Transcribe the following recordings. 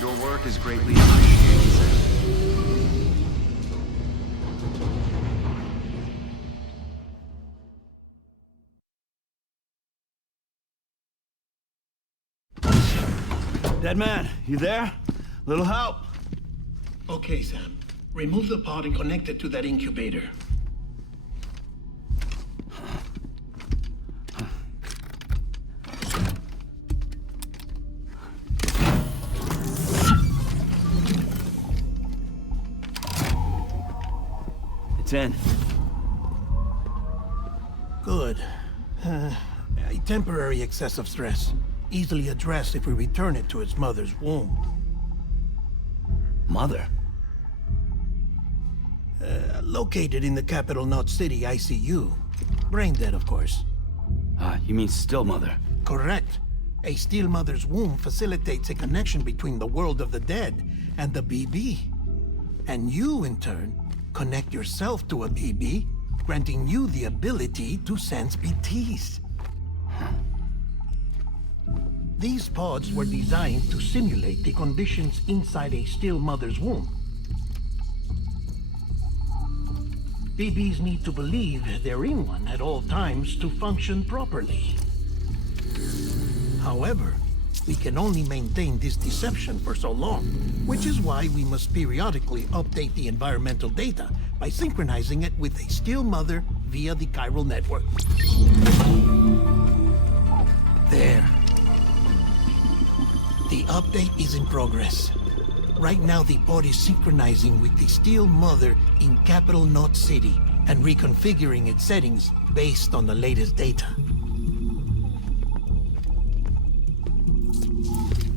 Your work is greatly appreciated, sir. Dead man, you there? Little help? Okay, Sam. Remove the pod and connect it to that incubator. It's in. Good. A temporary excessive stress. Easily addressed if we return it to its mother's womb. Mother? Located in the capital Knot City ICU. Brain dead, of course. You mean still mother? Correct. A still mother's womb facilitates a connection between the world of the dead and the BB. And you, in turn, connect yourself to a BB, granting you the ability to sense BTs. These pods were designed to simulate the conditions inside a still mother's womb. BBs need to believe they're in one at all times to function properly. However, we can only maintain this deception for so long, which is why we must periodically update the environmental data by synchronizing it with a still mother via the chiral network. There. The update is in progress. Right now, the pod is synchronizing with the still mother in capital Knot City and reconfiguring its settings based on the latest data.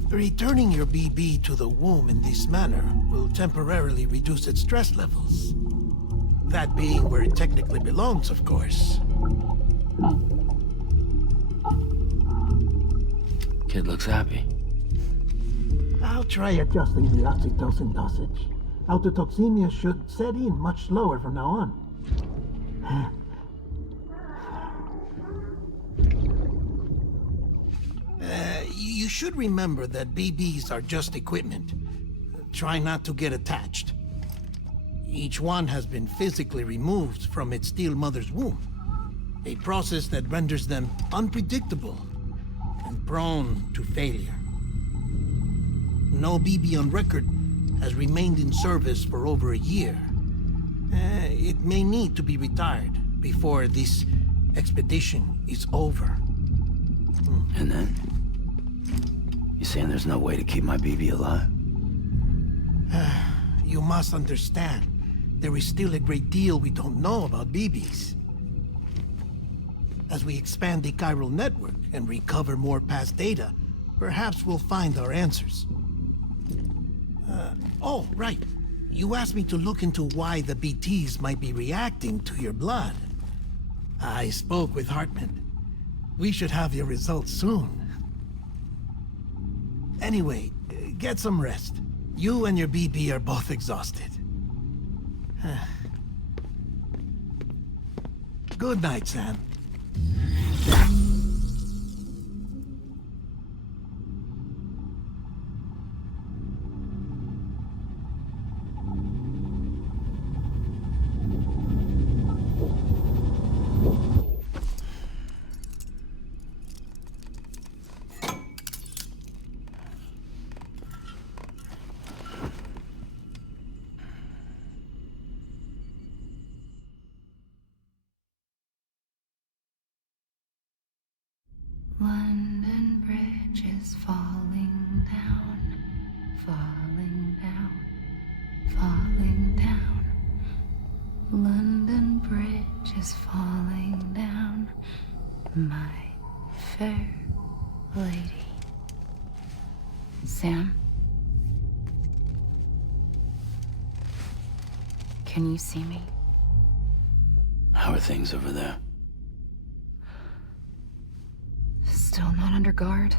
Returning your BB to the womb in this manner will temporarily reduce its stress levels. That being where it technically belongs, of course. Kid looks happy. I'll try adjusting the oxytocin dosage. Autotoxemia should set in much slower from now on. You should remember that BBs are just equipment. Try not to get attached. Each one has been physically removed from its still mother's womb. A process that renders them unpredictable and prone to failure. No BB on record has remained in service for over a year. It may need to be retired before this expedition is over. And then? You saying there's no way to keep my BB alive? You must understand, there is still a great deal we don't know about BBs. As we expand the chiral network and recover more past data, perhaps we'll find our answers. Oh, right. You asked me to look into why the BTs might be reacting to your blood. I spoke with Hartman. We should have your results soon. Anyway, get some rest. You and your BB are both exhausted. Good night, Sam. London Bridge is falling down, falling down, falling down. London Bridge is falling down, my fair lady. Sam? Can you see me? How are things over there? Still not under guard,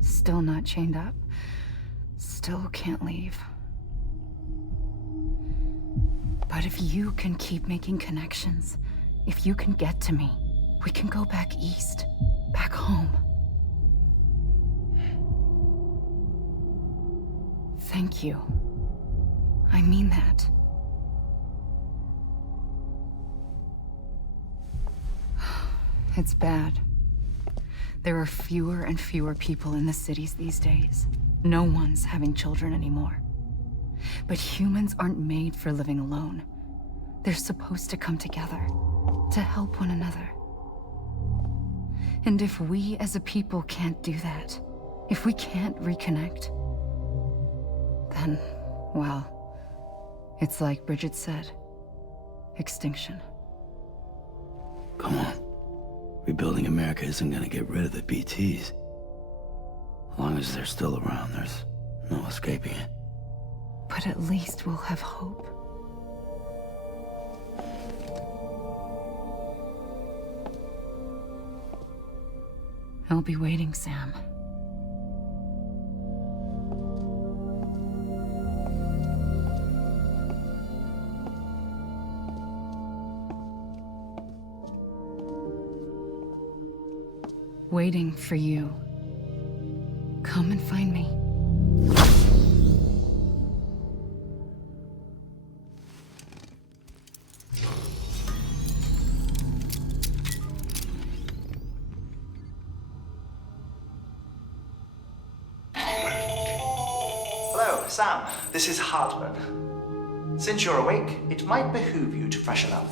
still not chained up, still can't leave. But if you can keep making connections, if you can get to me, we can go back east, back home. Thank you. I mean that. It's bad. There are fewer and fewer people in the cities these days. No one's having children anymore. But humans aren't made for living alone. They're supposed to come together, to help one another. And if we as a people can't do that, if we can't reconnect, then, well, it's like Bridget said, extinction. Come on. Rebuilding America isn't gonna get rid of the BTs. As long as they're still around, there's no escaping it. But at least we'll have hope. I'll be waiting, Sam. Waiting for you. Come and find me. Hello, Sam. This is Hartman. Since you're awake, it might behoove you to freshen up.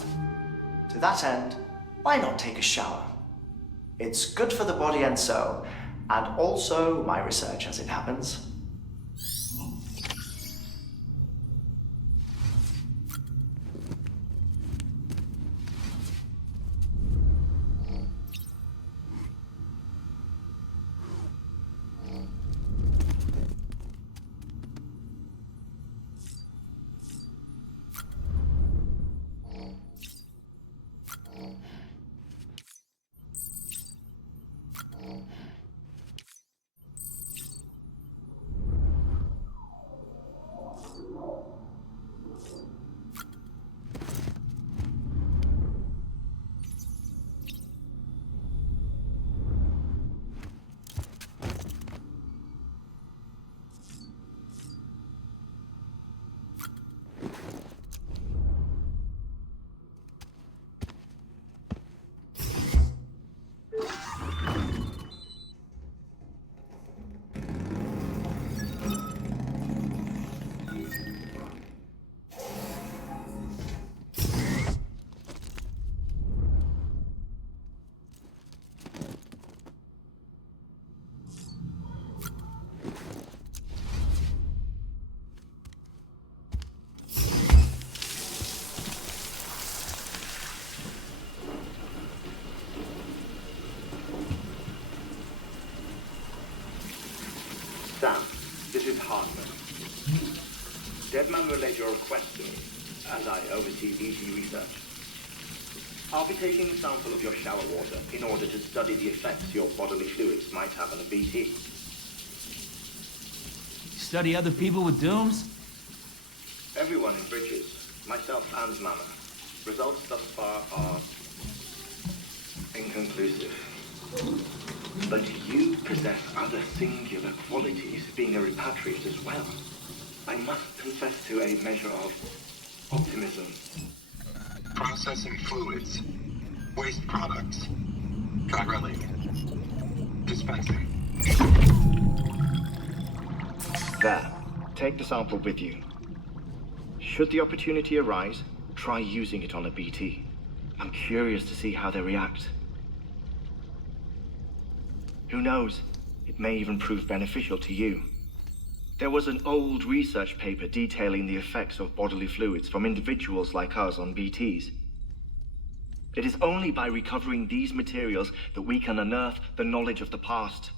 To that end, why not take a shower? It's good for the body and soul, and also my research as it happens. Sam, this is Hartman. Deadman relayed your request to me, as I oversee BT research. I'll be taking a sample of your shower water in order to study the effects your bodily fluids might have on a BT. Study other people with dooms? Everyone in Bridges, myself and Mama. Results thus far are inconclusive. But you possess other singular qualities, being a repatriate as well. I must confess to a measure of optimism. Processing fluids. Waste products. Drilling. Dispensing. There. Take the sample with you. Should the opportunity arise, try using it on a BT. I'm curious to see how they react. Who knows? It may even prove beneficial to you. There was an old research paper detailing the effects of bodily fluids from individuals like us on BTs. It is only by recovering these materials that we can unearth the knowledge of the past.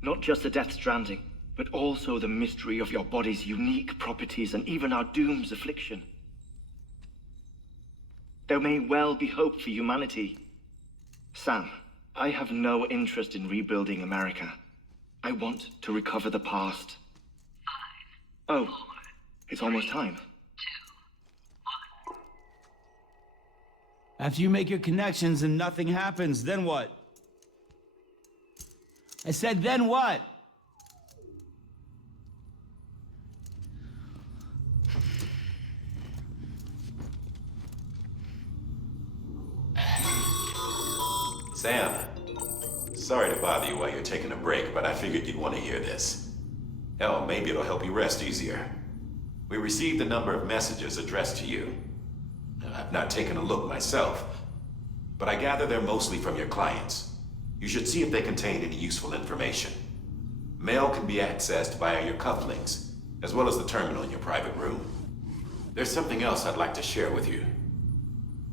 Not just the Death Stranding, but also the mystery of your body's unique properties and even our doom's affliction. There may well be hope for humanity. Sam, I have no interest in rebuilding America. I want to recover the past. 5, 4, it's almost time. 2, 1. After you make your connections and nothing happens, then what? I said, then what? Sorry to bother you while you're taking a break, but I figured you'd want to hear this. Hell, maybe it'll help you rest easier. We received a number of messages addressed to you. I've not taken a look myself, but I gather they're mostly from your clients. You should see if they contain any useful information. Mail can be accessed via your cufflinks, as well as the terminal in your private room. There's something else I'd like to share with you.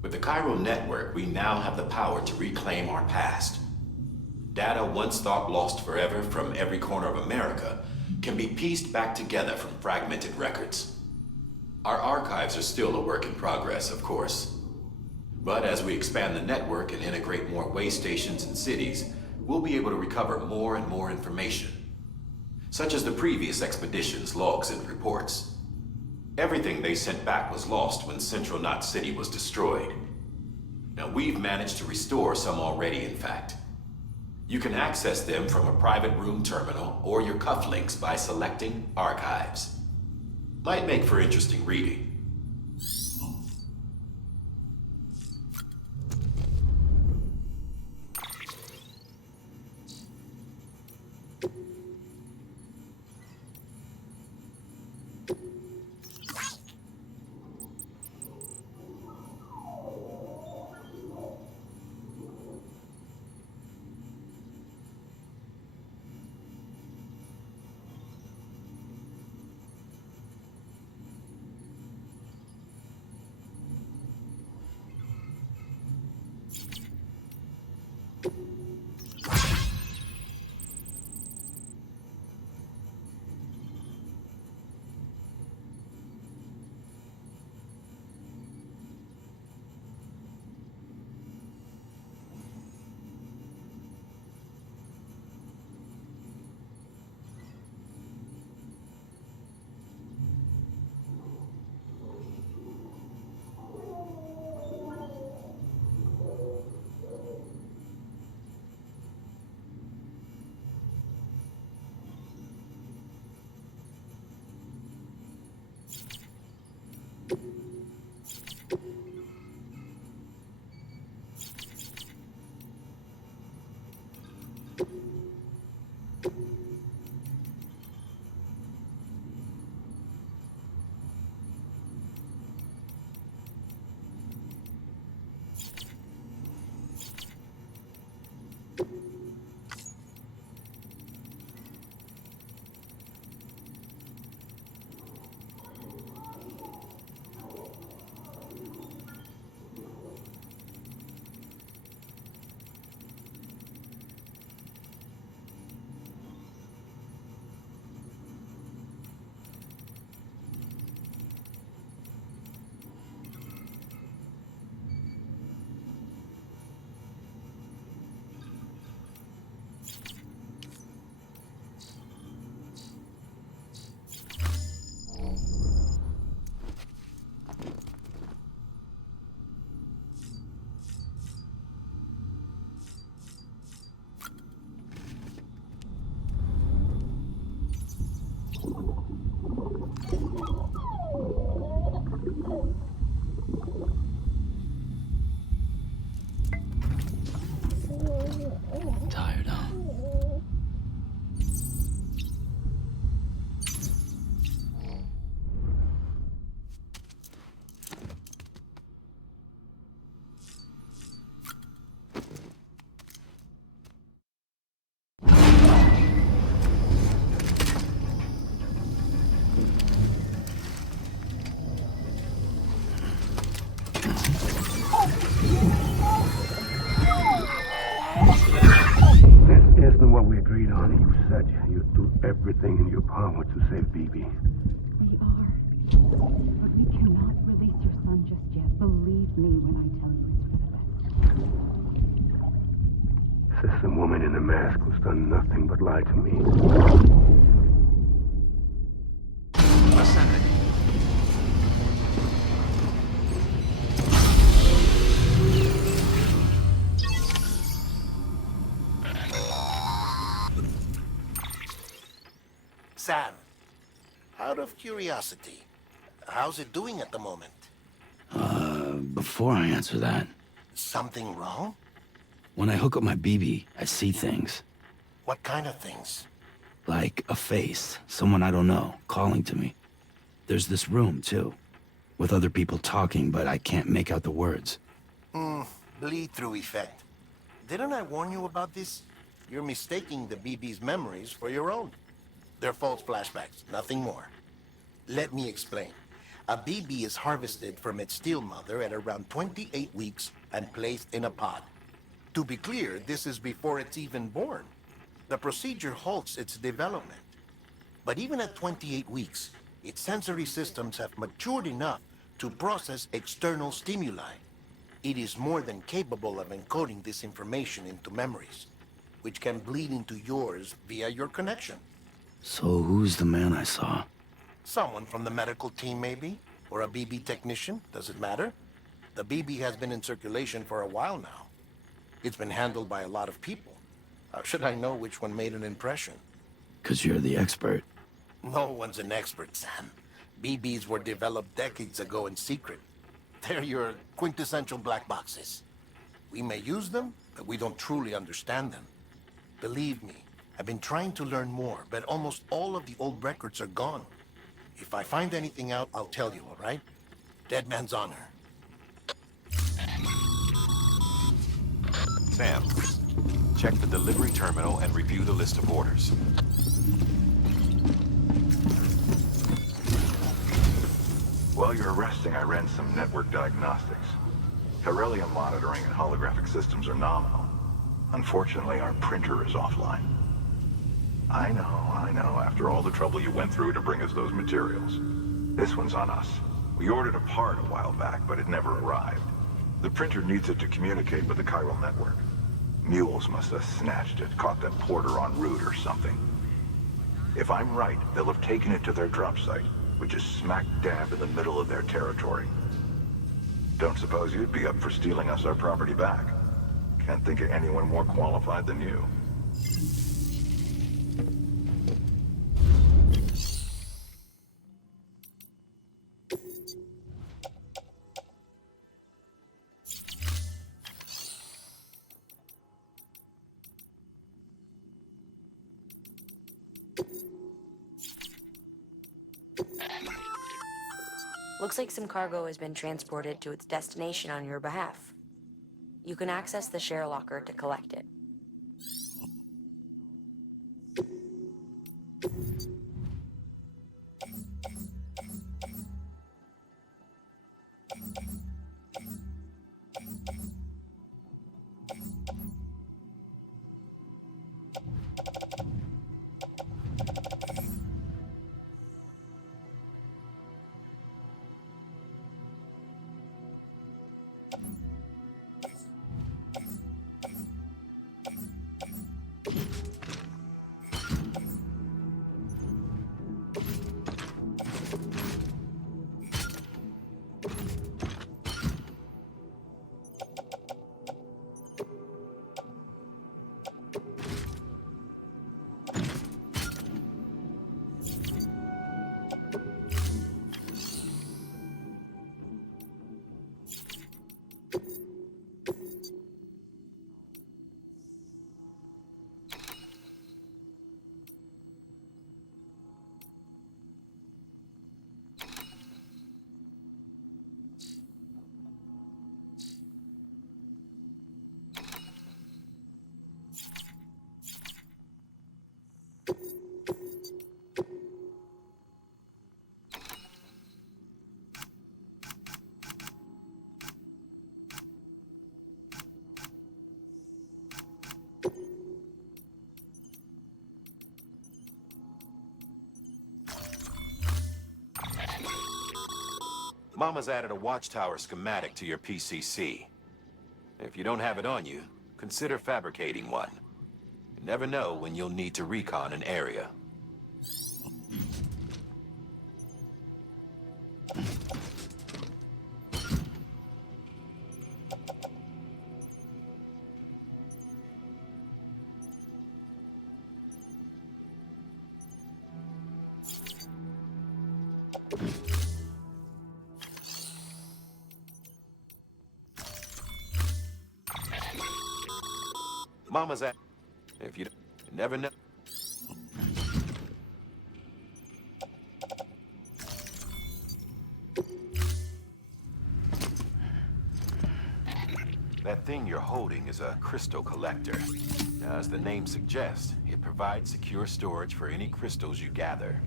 With the Chiral network, we now have the power to reclaim our past. Data once thought lost forever from every corner of America can be pieced back together from fragmented records. Our archives are still a work in progress, of course. But as we expand the network and integrate more way stations and cities, we'll be able to recover more and more information, such as the previous expedition's logs and reports. Everything they sent back was lost when Central Knot City was destroyed. Now we've managed to restore some already, in fact. You can access them from a private room terminal or your cufflinks by selecting Archives. Might make for interesting reading. Tired, huh? This isn't what we agreed on. You said you'd do everything in your power to save BB. We are. But we cannot release your son just yet. Believe me when I tell you it's for the best. This woman in the mask who's done nothing but lie to me. Ascending. Sam, out of curiosity, how's it doing at the moment? Before I answer that, Something wrong? When I hook up my BB, I see things. What kind of things? Like a face, someone I don't know, calling to me. There's this room, too, with other people talking, but I can't make out the words. Bleed-through effect. Didn't I warn you about this? You're mistaking the BB's memories for your own. They're false flashbacks, nothing more. Let me explain. A BB is harvested from its steel mother at around 28 weeks and placed in a pod. To be clear, this is before it's even born. The procedure halts its development. But even at 28 weeks, its sensory systems have matured enough to process external stimuli. It is more than capable of encoding this information into memories, which can bleed into yours via your connection. So who's the man I saw? Someone from the medical team, maybe? Or a BB technician? Does it matter? The BB has been in circulation for a while now. It's been handled by a lot of people. How should I know which one made an impression? 'Cause you're the expert. No one's an expert, Sam. BBs were developed decades ago in secret. They're your quintessential black boxes. We may use them, but we don't truly understand them. Believe me, I've been trying to learn more, but almost all of the old records are gone. If I find anything out, I'll tell you, all right? Dead man's honor. Sam, check the delivery terminal and review the list of orders. While you're resting, I ran some network diagnostics. Beryllium monitoring and holographic systems are nominal. Unfortunately, our printer is offline. I know, after all the trouble you went through to bring us those materials. This one's on us. We ordered a part a while back, but it never arrived. The printer needs it to communicate with the chiral network. Mules must have snatched it, caught that porter en route or something. If I'm right, they'll have taken it to their drop site, which is smack dab in the middle of their territory. Don't suppose you'd be up for stealing us our property back? Can't think of anyone more qualified than you. Looks like some cargo has been transported to its destination on your behalf. You can access the share locker to collect it. Mama's added a watchtower schematic to your PCC. If you don't have it on you, consider fabricating one. You never know when you'll need to recon an area. Mama's at. If you never know. That thing you're holding is a crystal collector. Now, as the name suggests, it provides secure storage for any crystals you gather.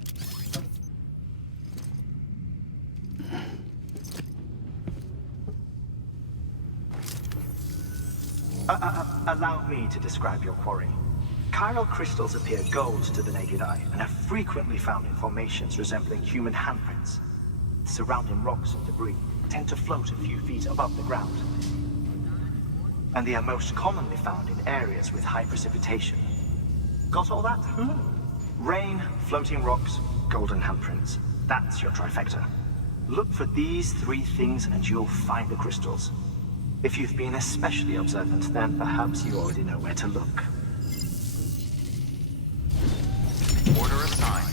Allow me to describe your quarry. Chiral crystals appear gold to the naked eye and are frequently found in formations resembling human handprints. Surrounding rocks and debris tend to float a few feet above the ground. And they are most commonly found in areas with high precipitation. Got all that? Rain, floating rocks, golden handprints. That's your trifecta. Look for these three things and you'll find the crystals. If you've been especially observant, then perhaps you already know where to look. Order assigned.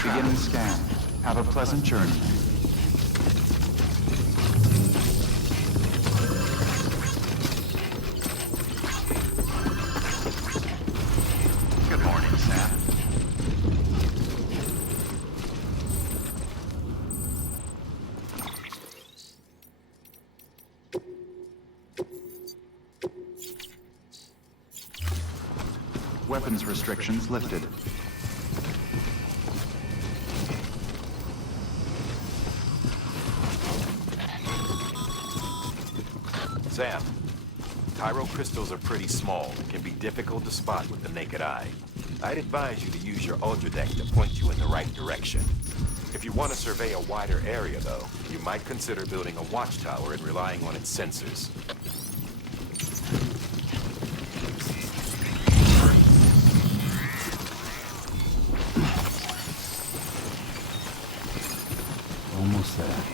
Beginning scan. Have a pleasant journey. Good morning, Sam. Weapons restrictions lifted. Sam, chiral crystals are pretty small and can be difficult to spot with the naked eye. I'd advise you to use your ultra deck to point you in the right direction. If you want to survey a wider area, though, you might consider building a watchtower and relying on its sensors. Almost there.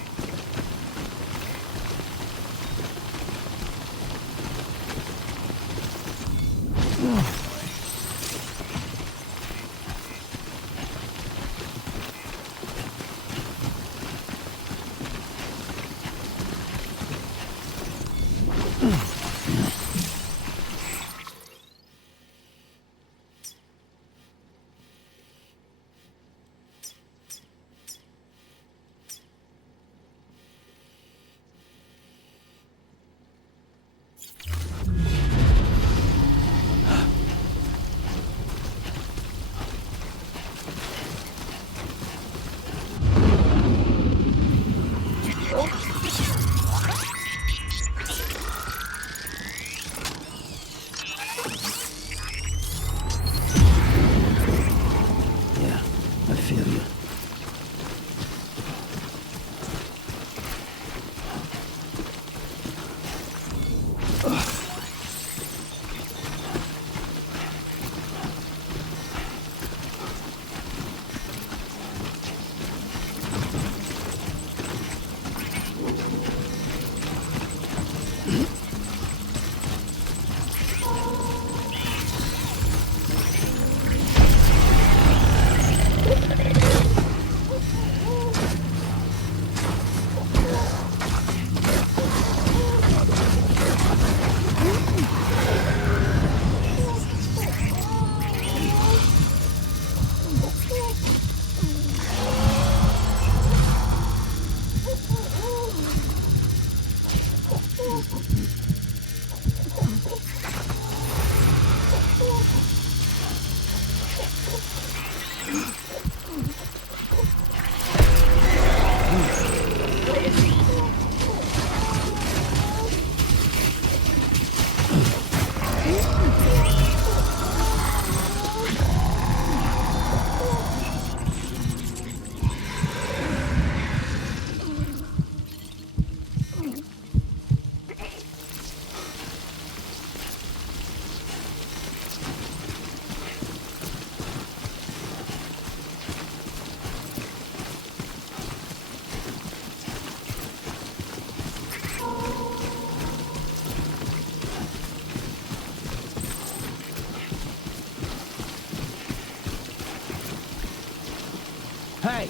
Hey!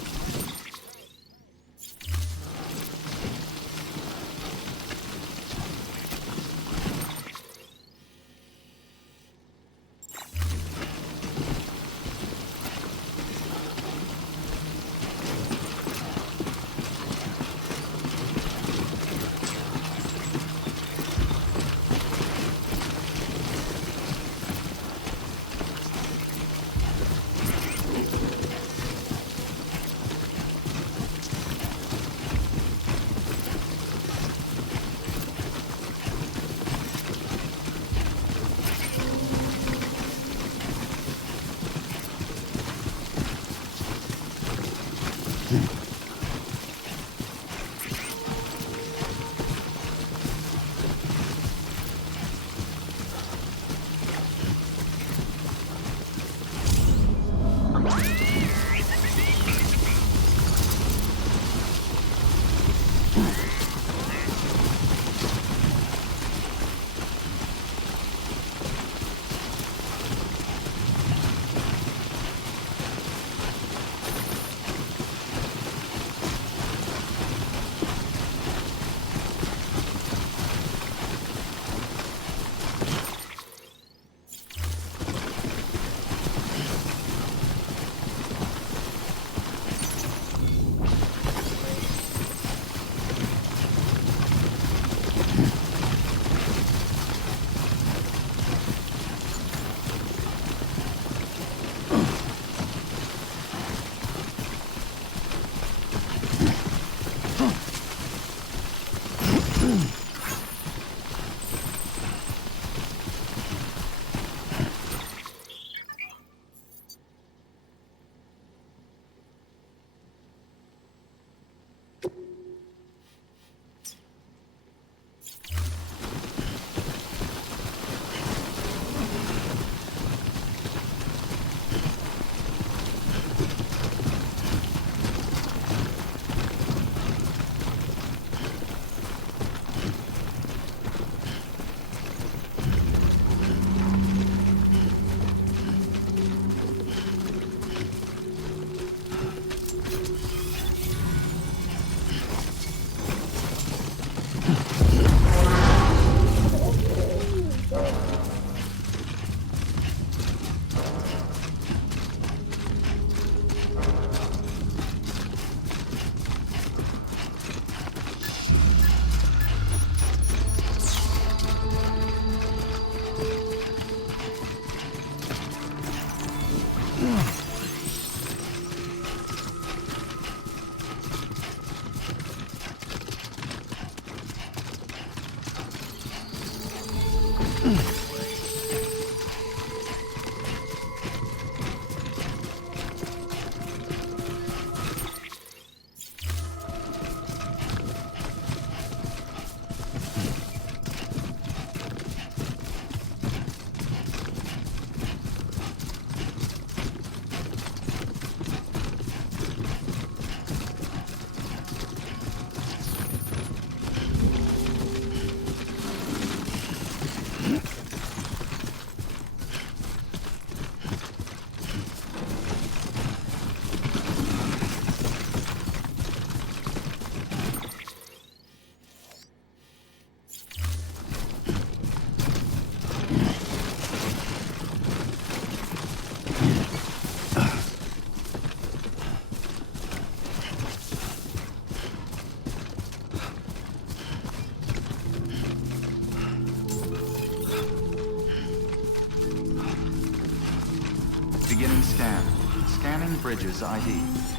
Beginning scan. Scanning bridges ID.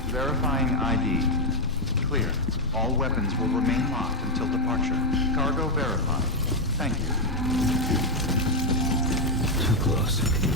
Verifying ID. Clear. All weapons will remain locked until departure. Cargo verified. Thank you. Too close.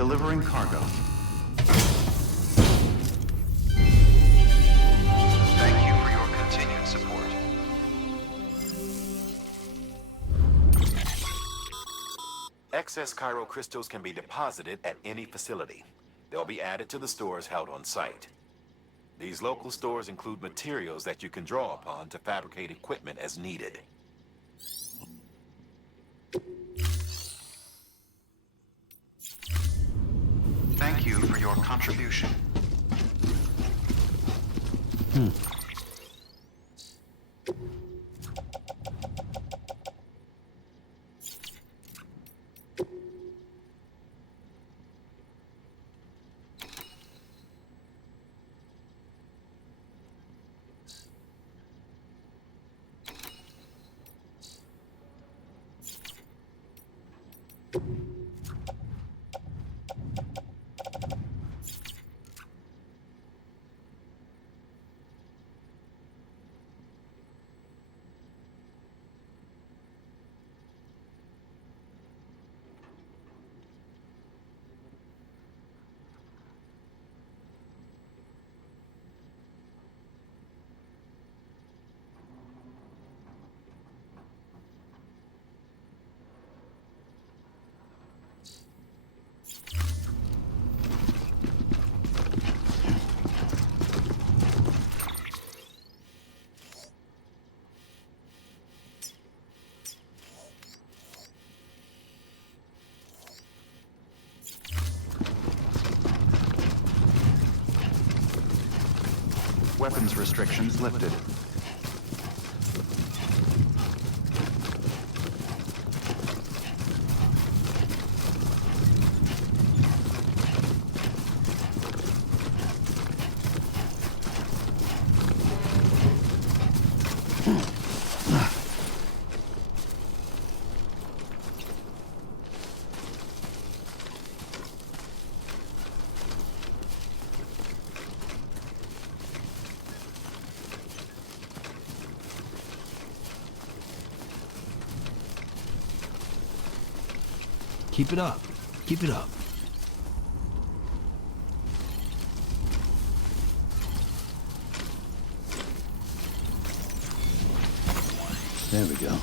Delivering cargo. Thank you for your continued support. Excess chiral crystals can be deposited at any facility. They'll be added to the stores held on site. These local stores include materials that you can draw upon to fabricate equipment as needed. Thank you for your contribution. Weapons restrictions lifted. Keep it up. Keep it up. There we go.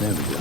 There we go.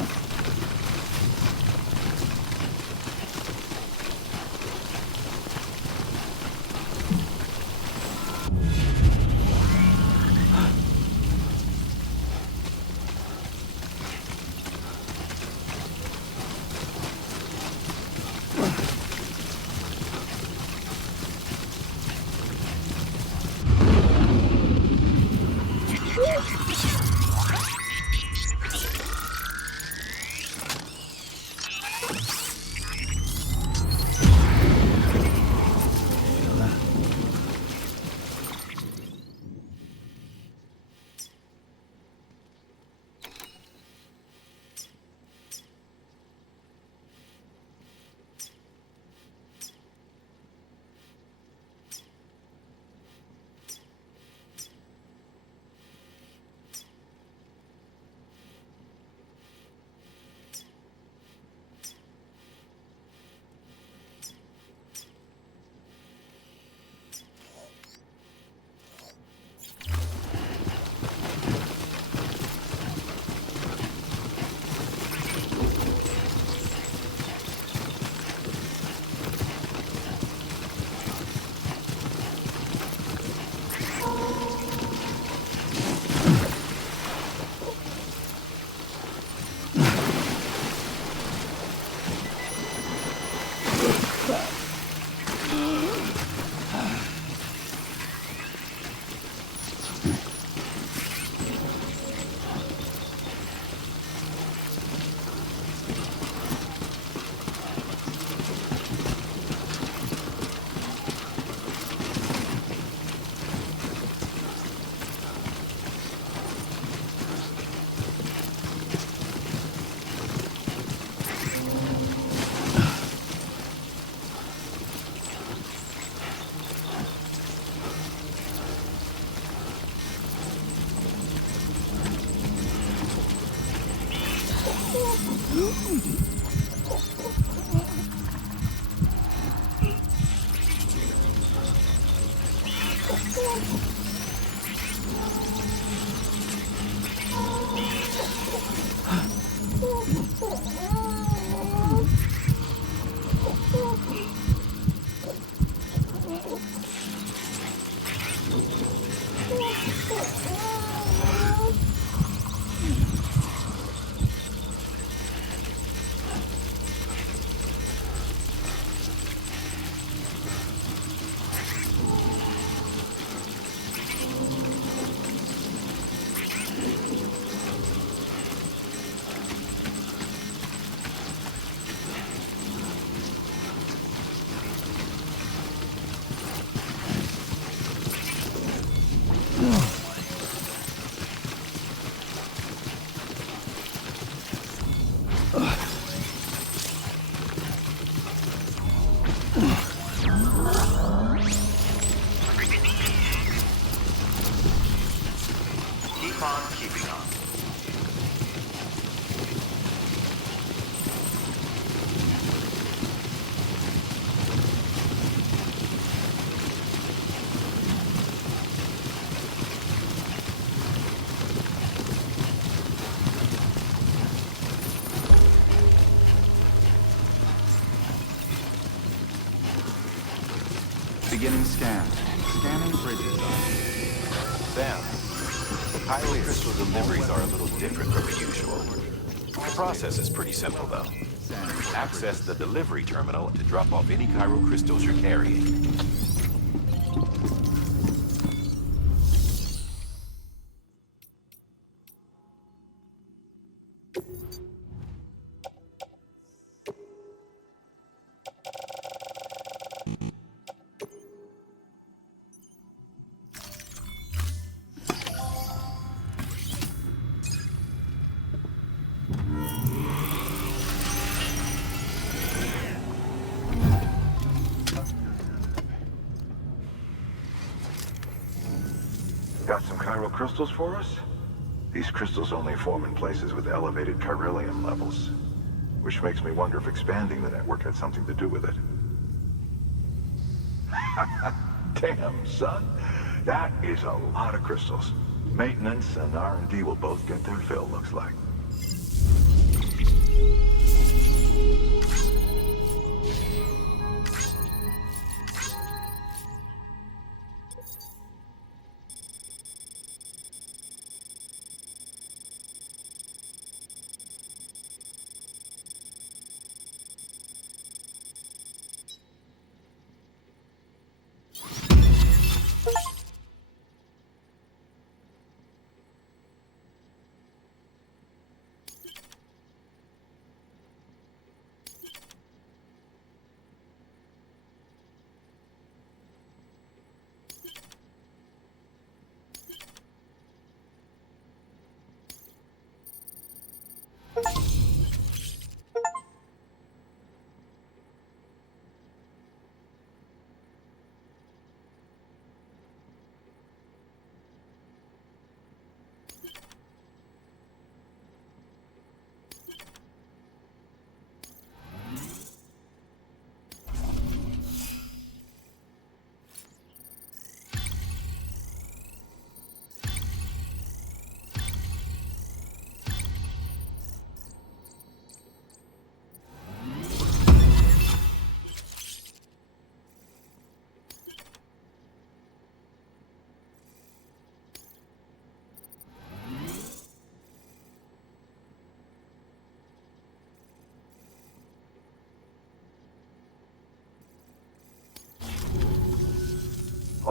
Keep on keeping on. Beginning scan. Scanning bridges. Sam, the pyro crystal deliveries are a little different from the usual. The process is pretty simple, though. Access the delivery terminal to drop off any Cairo crystals you're carrying. Got some chiral crystals for us? These crystals only form in places with elevated chiralium levels, which makes me wonder if expanding the network had something to do with it. Damn, son. That is a lot of crystals. Maintenance and R&D will both get their fill, looks like.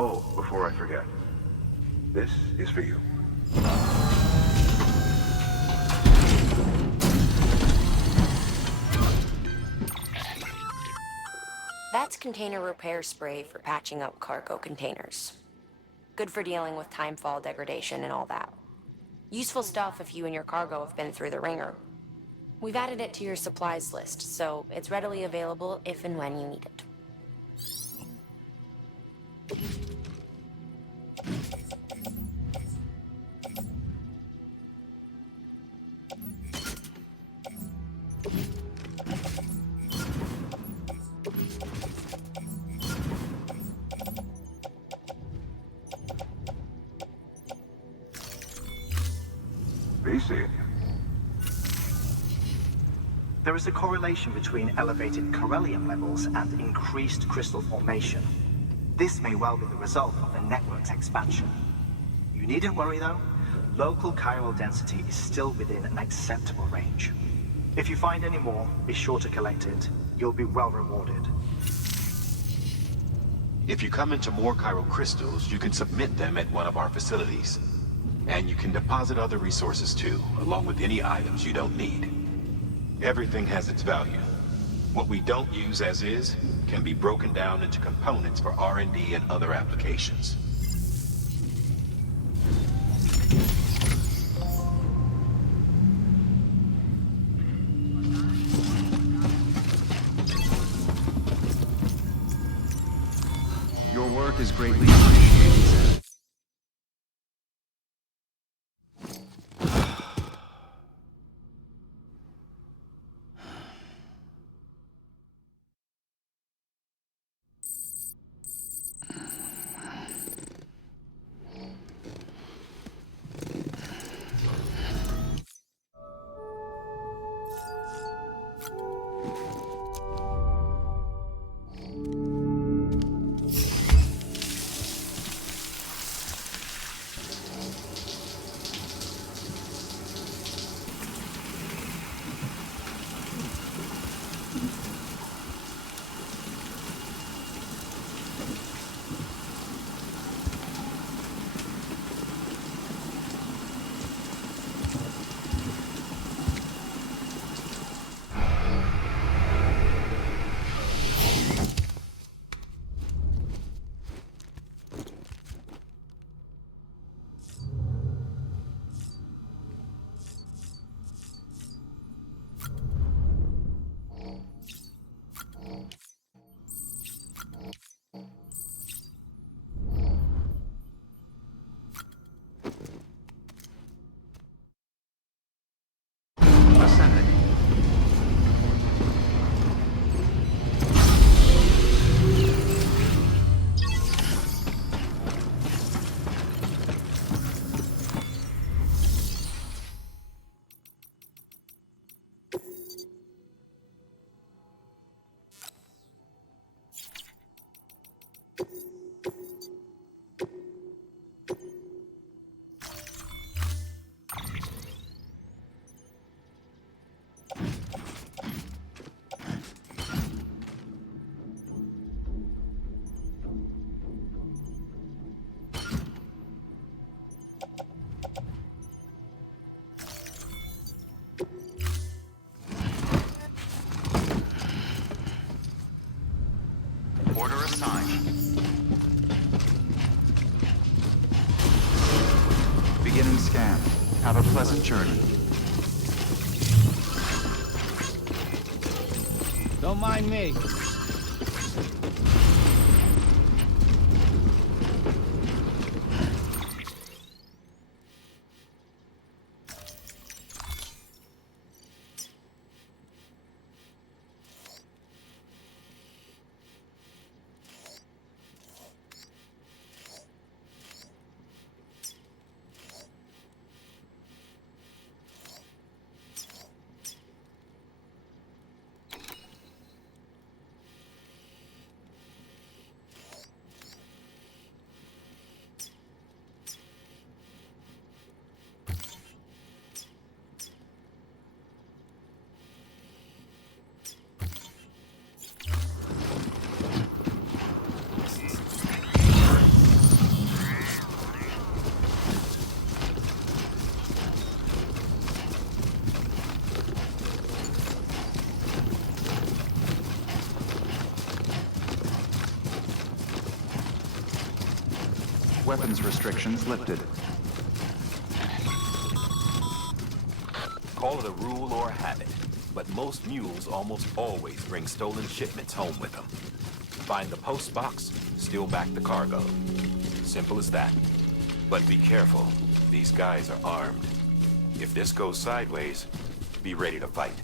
Oh, before I forget, this is for you. That's container repair spray for patching up cargo containers. Good for dealing with timefall degradation and all that. Useful stuff if you and your cargo have been through the ringer. We've added it to your supplies list, so it's readily available if and when you need it. we see it. There is a correlation between elevated Corellium levels and increased crystal formation. This may well be the result of the network's expansion. You needn't worry though. Local chiral density is still within an acceptable range. If you find any more, be sure to collect it. You'll be well rewarded. If you come into more chiral crystals, you can submit them at one of our facilities. And you can deposit other resources too, along with any items you don't need. Everything has its value. What we don't use as is can be broken down into components for R&D and other applications. Your work is greatly appreciated, sir. Order assigned. Beginning scan. Have a pleasant journey. Don't mind me. Weapons restrictions lifted. Call it a rule or a habit, but most mules almost always bring stolen shipments home with them. Find the post box, steal back the cargo. Simple as that. But be careful, these guys are armed. If this goes sideways, be ready to fight.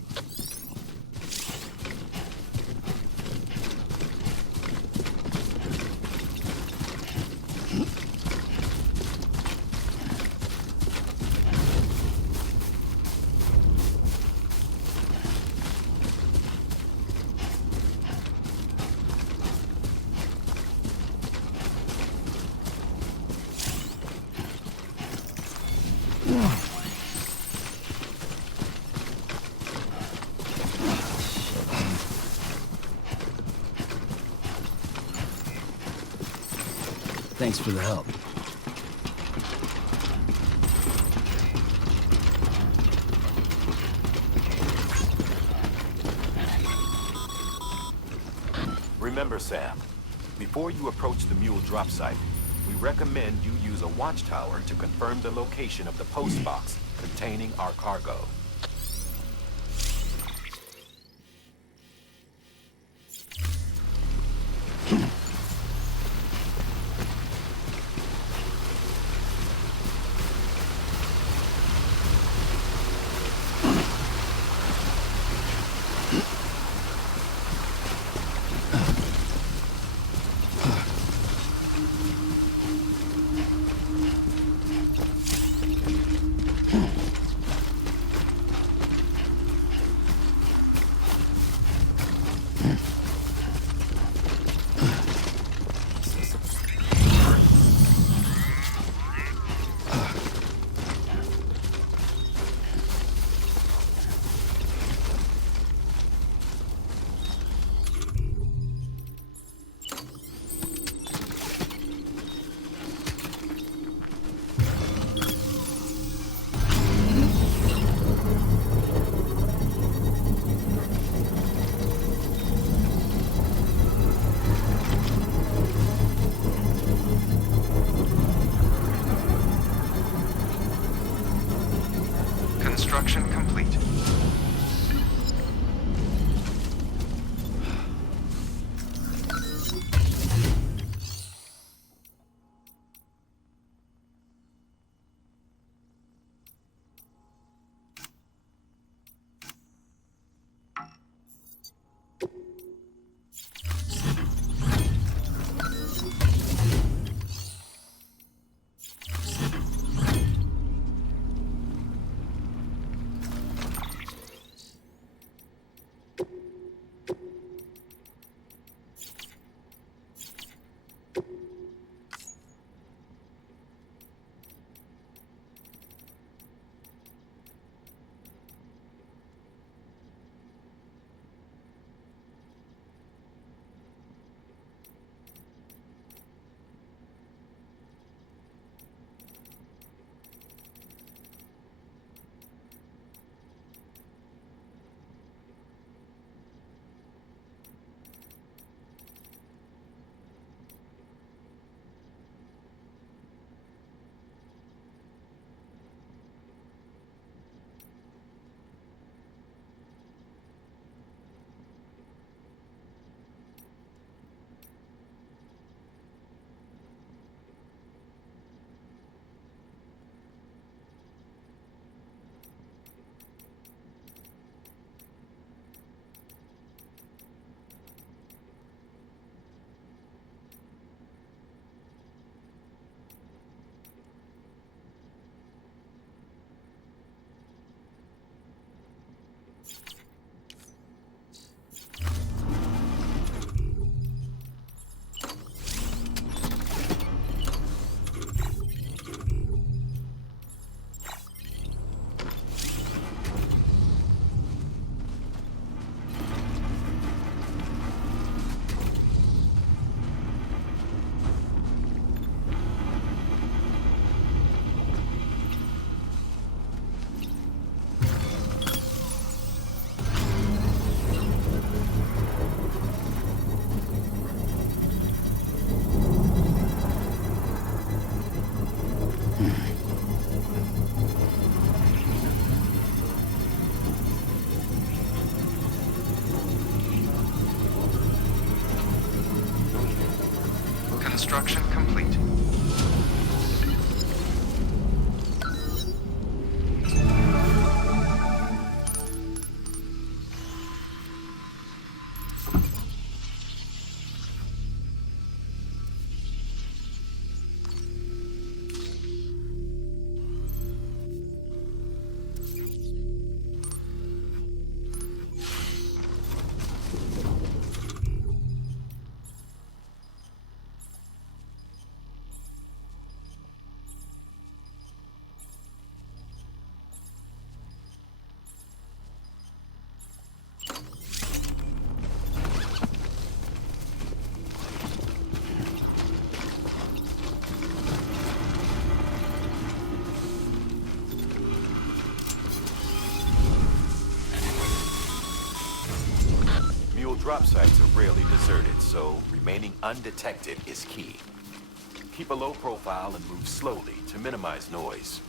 Thanks for the help. Remember, Sam, before you approach the Mule drop site, we recommend you use a watchtower to confirm the location of the post box containing our cargo. Construction complete. Construction complete. drop sites are rarely deserted, so remaining undetected is key. Keep a low profile and move slowly to minimize noise.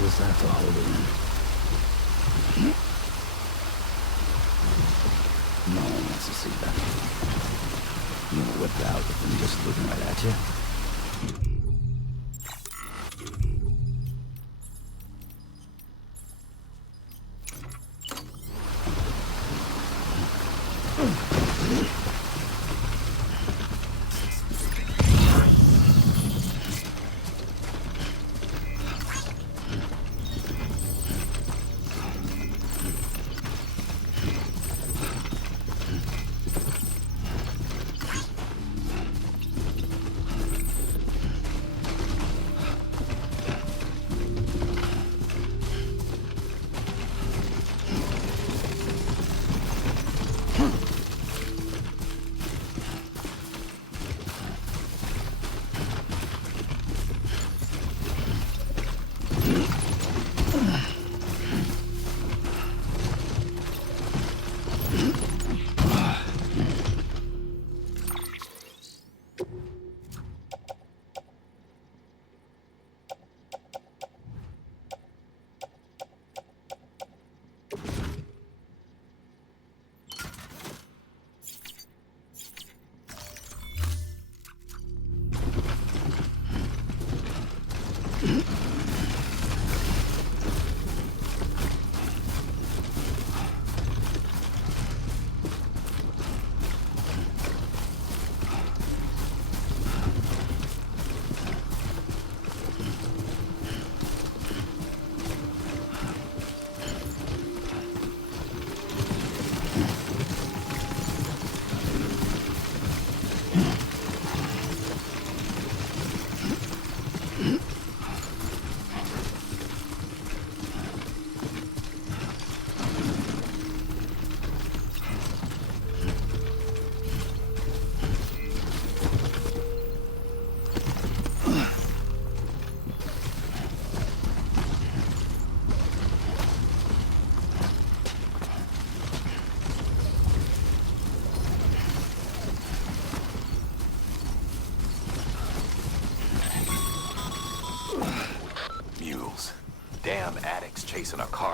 Just have to hold it in. No one wants to see that. You gonna whip it out with them just looking right at you?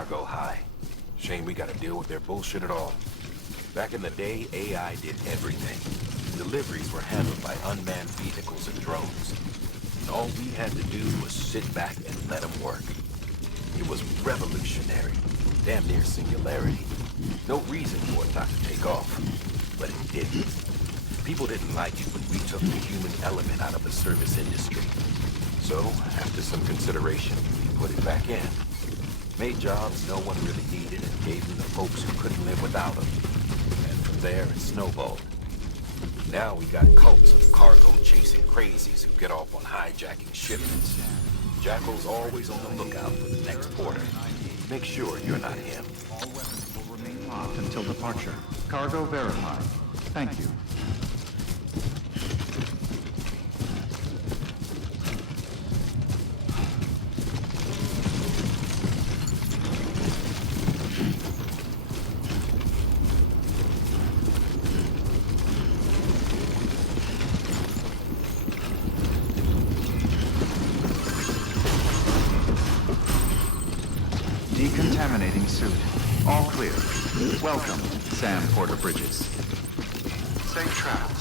cargo high. Shame we gotta deal with their bullshit at all. Back in the day, AI did everything. Deliveries were handled by unmanned vehicles and drones. And all we had to do was sit back and let them work. It was revolutionary. Damn near singularity. No reason for it not to take off. But it didn't. People didn't like it when we took the human element out of the service industry. So, after some consideration, we put it back in. Made jobs no one really needed and gave them to folks who couldn't live without them. And from there, it snowballed. Now we got cults of cargo-chasing crazies who get off on hijacking shipments. Jackal's always on the lookout for the next porter. Make sure you're not him. All weapons will remain locked until departure. Cargo verified. Thank you. Decontaminating suit. All clear. Welcome, Sam Porter Bridges. Safe travel.